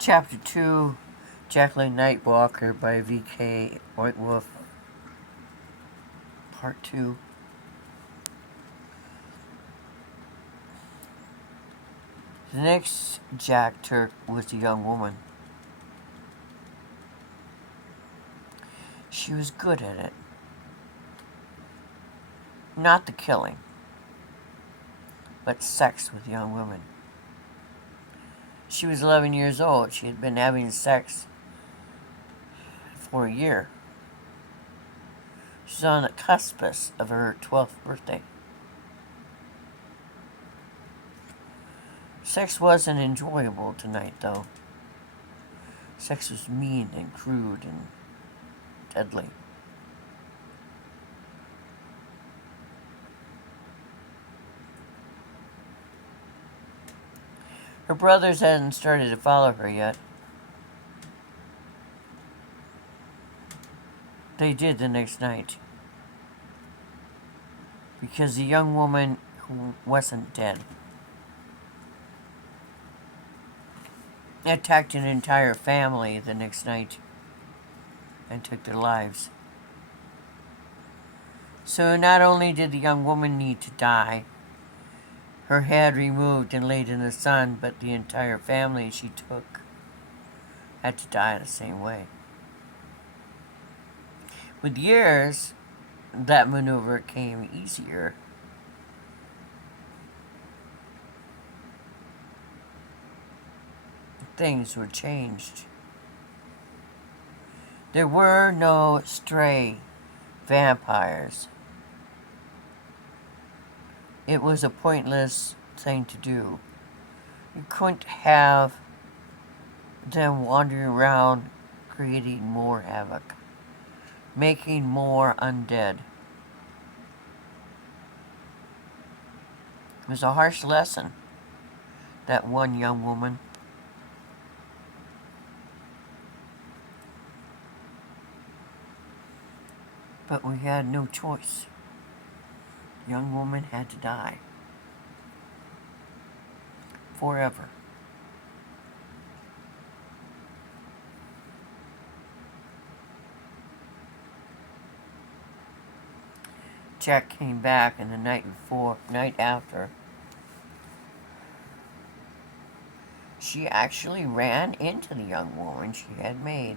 Chapter 2, Jacqueline Nightwalker by V.K.Whitewolf, Part 2. The next Jack Turk was a young woman. She was good at it. Not the killing, but sex with young women. She was 11 years old. She had been having sex for a year. She was on the cusp of her 12th birthday. Sex wasn't enjoyable tonight, though. Sex was mean and crude and deadly. Her brothers hadn't started to follow her yet. They did the next night. Because the young woman who wasn't dead attacked an entire family the next night and took their lives. So not only did the young woman need to die, her head removed and laid in the sun, but the entire family she took had to die the same way. With years, that maneuver came easier. Things were changed. There were no stray vampires. It was a pointless thing to do. You couldn't have them wandering around creating more havoc, making more undead. It was a harsh lesson, that one young woman. But we had no choice. The young woman had to die. Forever. Jack came back, and the night after, she actually ran into the young woman she had made.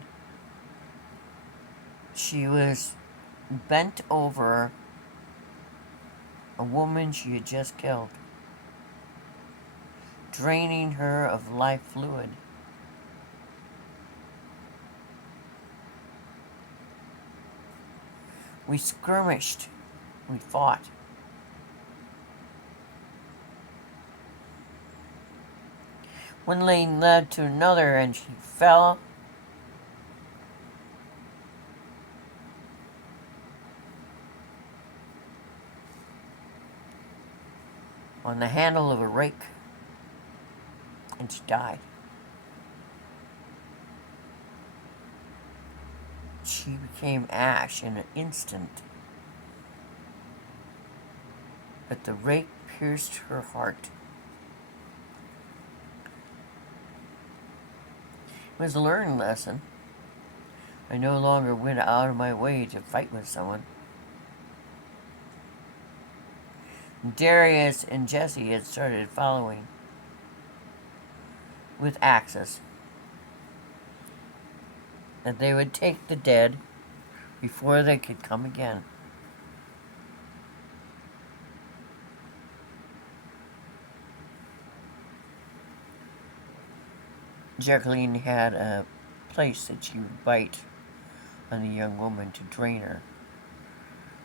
She was bent over a woman she had just killed, draining her of life fluid. We skirmished. We fought. One lane led to another, and she fell. On the handle of a rake, and she died. She became ash in an instant, but the rake pierced her heart. It was a learning lesson. I no longer went out of my way to fight with someone. Darius and Jesse had started following with axes. That they would take the dead before they could come again. Jacqueline had a place that she would bite on the young woman to drain her.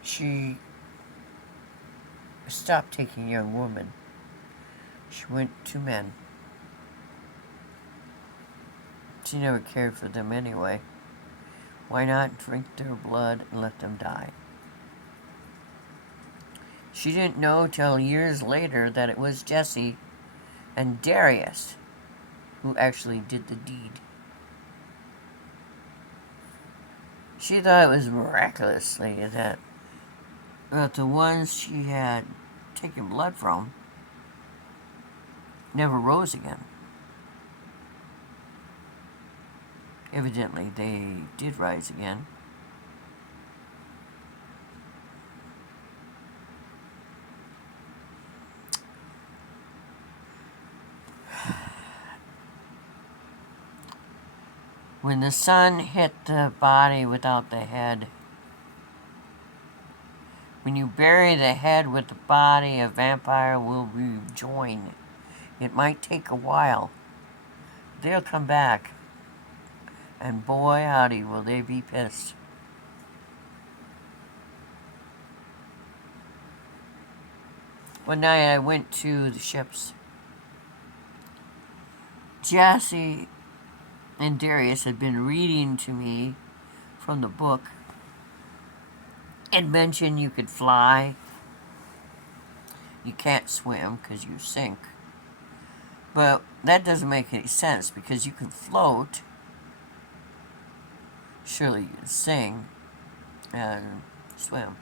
She stopped taking young women. She went to men. She never cared for them anyway. Why not drink their blood and let them die? She didn't know till years later that it was Jesse and Darius who actually did the deed. She thought it was miraculously that the ones she had taken blood from never rose again. Evidently, they did rise again. When the sun hit the body without the head, when you bury the head with the body, a vampire will rejoin. It might take a while. They'll come back. And boy, howdy, will they be pissed. One night I went to the ships. Jassy and Darius had been reading to me from the book and mentioned you could fly. You can't swim because you sink. But that doesn't make any sense because you can float. Surely you can sing and swim.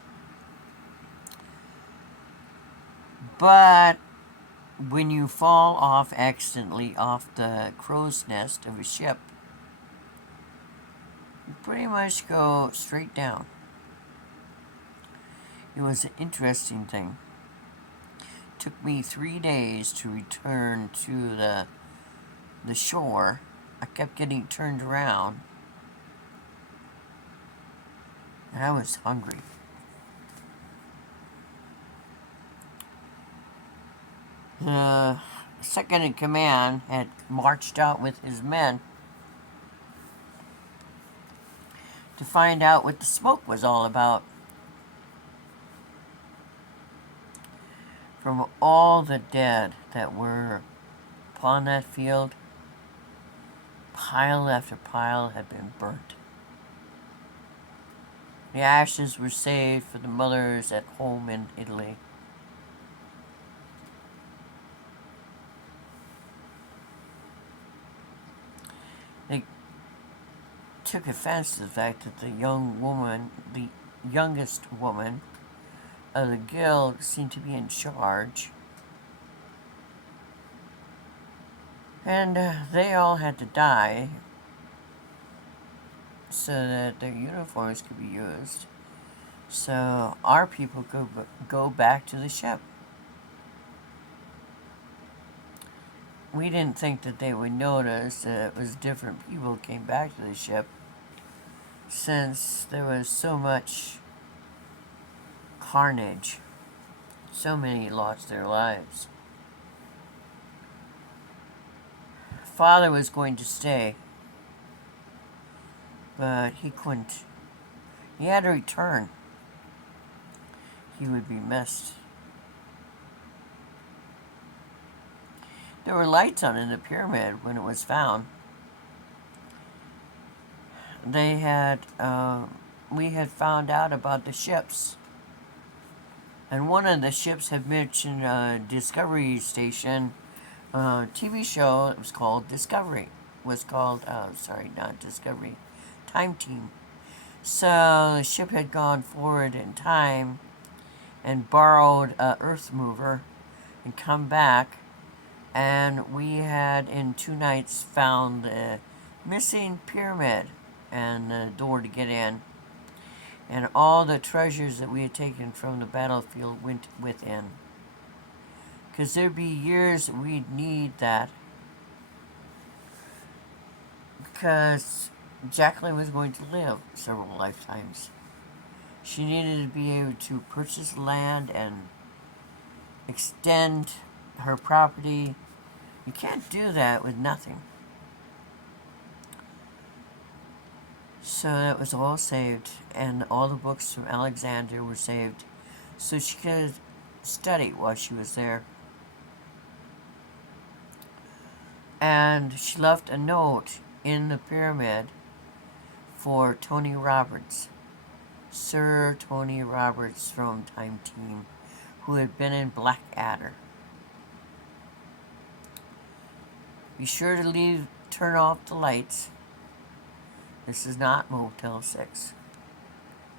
But when you fall off accidentally off the crow's nest of a ship, you pretty much go straight down. It was an interesting thing. It took me 3 days to return to the shore. I kept getting turned around. And I was hungry. The second in command had marched out with his men to find out what the smoke was all about. From all the dead that were upon that field, pile after pile had been burnt. The ashes were saved for the mothers at home in Italy. They took offense to the fact that the youngest woman of the guild seemed to be in charge. And they all had to die so that their uniforms could be used. So our people could go back to the ship. We didn't think that they would notice that it was different people who came back to the ship, since there was so much carnage. So many lost their lives. Father was going to stay, but he couldn't. He had to return. He would be missed. There were lights on in the pyramid when it was found. We had found out about the ships. And one of the ships had mentioned a Discovery Station TV show. It was called Discovery. Not Discovery. Time Team. So the ship had gone forward in time and borrowed an Earth mover and come back. And we had, in 2 nights, found the missing pyramid and the door to get in. And all the treasures that we had taken from the battlefield went within. Because there'd be years that we'd need that. Because Jacqueline was going to live several lifetimes. She needed to be able to purchase land and extend her property. You can't do that with nothing. So that was all saved, and all the books from Alexander were saved, so she could study while she was there. And she left a note in the pyramid for Tony Roberts, Sir Tony Roberts from Time Team, who had been in Blackadder. Be sure to turn off the lights. This is not Motel 6.